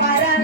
పరమ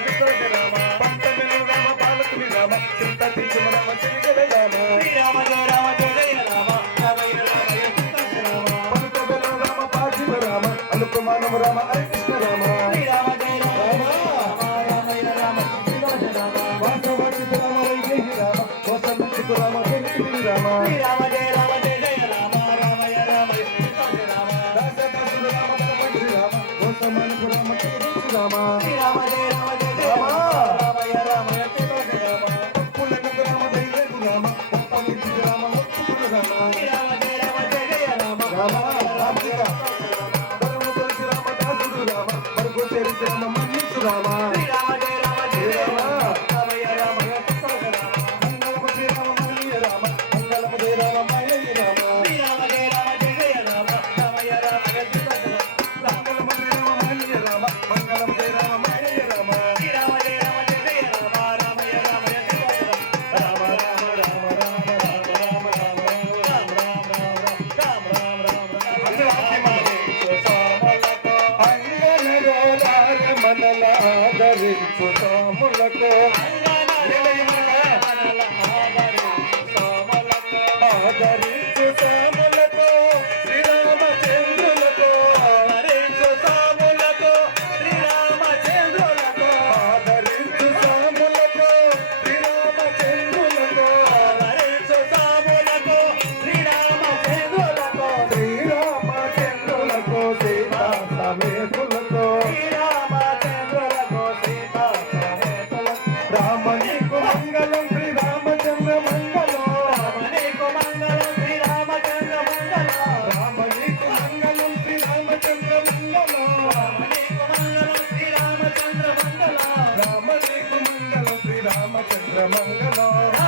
ಬಿಟ್ಟು Ramangamara.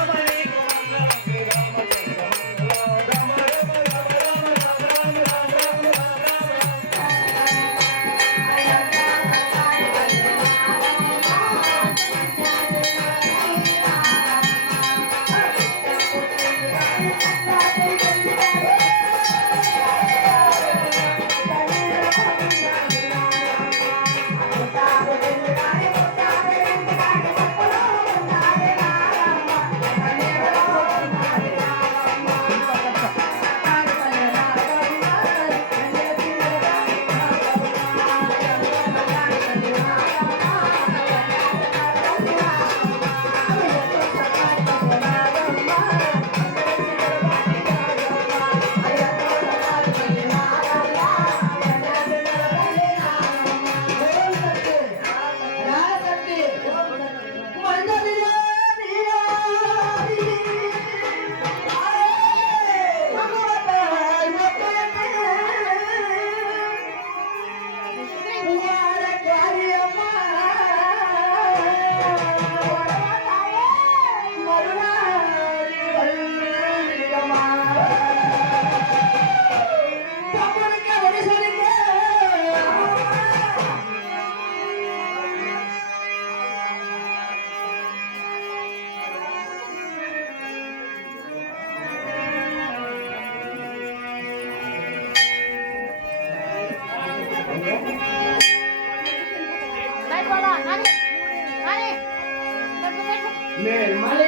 Male మళ్ళీ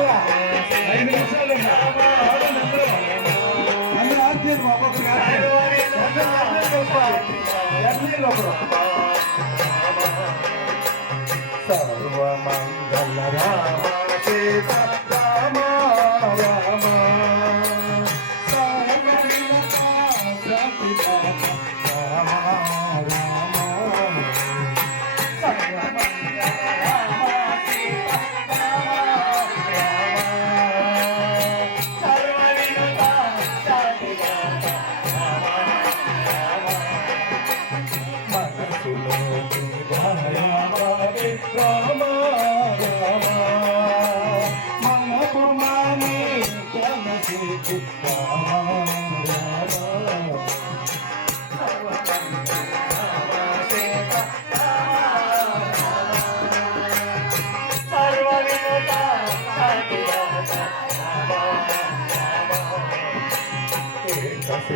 ありいました。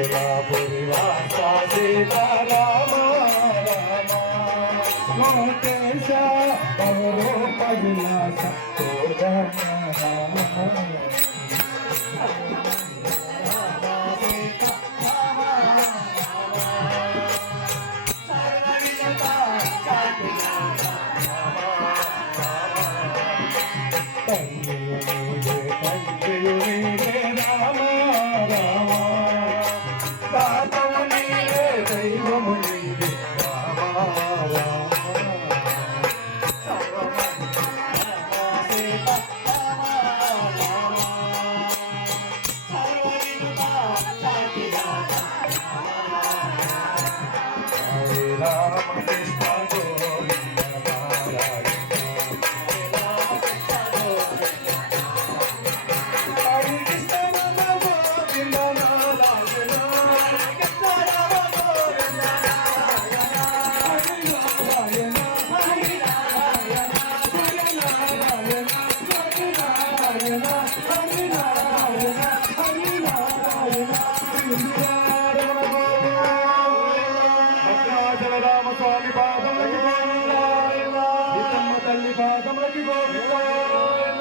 লাভ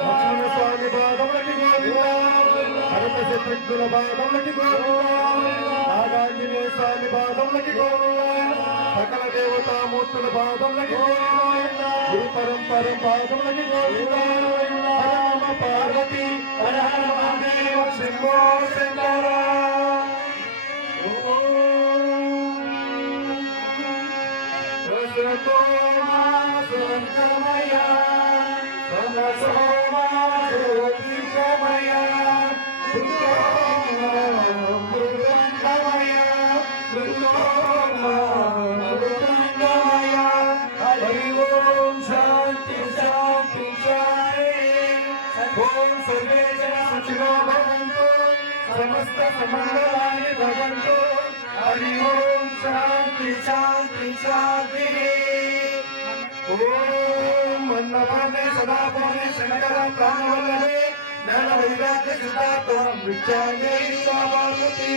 లక్ష్మణస్వామి పాదములకి గోవిందా అనంత శత్రుఘ్నుల పాదములకి గోవిందా నాగాంజనేయ స్వామి పాదములకి గోవిందా సకల దేవతామూర్తుల పాదములకి గోవిందా గురు Om Shanti Shanti Shanti Om ఓం మన్నపానే సదాపానే శంకర ప్రాణవల్లే జ్ఞాన వైరాగ్య సిద్ధార్థం విద్యాంగే పార్వతి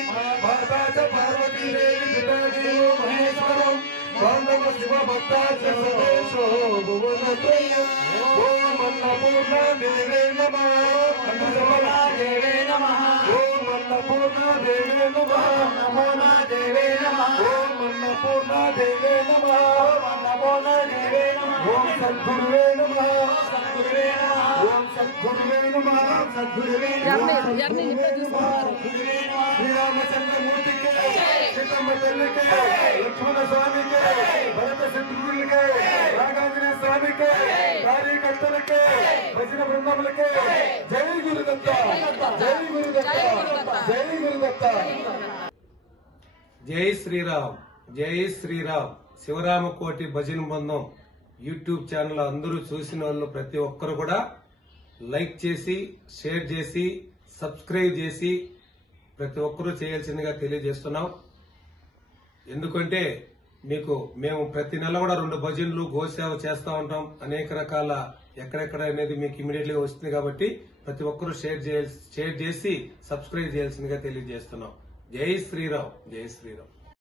భారత చ పార్వతీ దేవి పితాదేవో మహేశ్వరం పాండవ శివ భక్తాచ సదేశో భువనత్రయం ఓం అన్నపూర్ణ దేవే నమః అన్నపూర్ణ దేవే నమః ఓం అన్నపూర్ణ దేవే నమః నమోన దేవే నమః ఓం అన్నపూర్ణ దేవే అన్నపూర్ణ దేవే నమః ఓం సద్గురువే నమః. సద్గురువే నమః. ఓం సద్గురువే నమః సద్గురువే నమః. ఎవరిని ఇప్పుడే తీసుకుంటున్నారు? శ్రీరామచంద్రమూర్తికి సీతమ్మ తల్లికి లక్ష్మణ స్వామికి భరత శత్రువులకి రాఘాంజనేయ స్వామికి కార్యకర్తలకి భజన బృందములకి జై గురుదత్త జై గురుదత్త. జై గురుదత్త. జై శ్రీరామ్ జై శ్రీరామ్. శివరామకోటి భజన బృందం. యూట్యూబ్ ఛానల్ అందరూ చూసిన వాళ్ళు ప్రతి ఒక్కరు కూడా లైక్ చేసి షేర్ చేసి సబ్స్క్రైబ్ చేసి ప్రతి ఒక్కరూ చేయాల్సిందిగా తెలియజేస్తున్నాం. ఎందుకంటే మీకు మేము ప్రతి నెల కూడా రెండు భజనలు గోసేవ చేస్తూ ఉంటాం. అనేక రకాల ఎక్కడెక్కడ అనేది మీకు ఇమీడియట్గా వస్తుంది కాబట్టి ప్రతి ఒక్కరూ షేర్ చేయాల్సి షేర్ చేసి సబ్స్క్రైబ్ చేయాల్సిందిగా తెలియజేస్తున్నాం. జై శ్రీరామ్ జై శ్రీరామ్.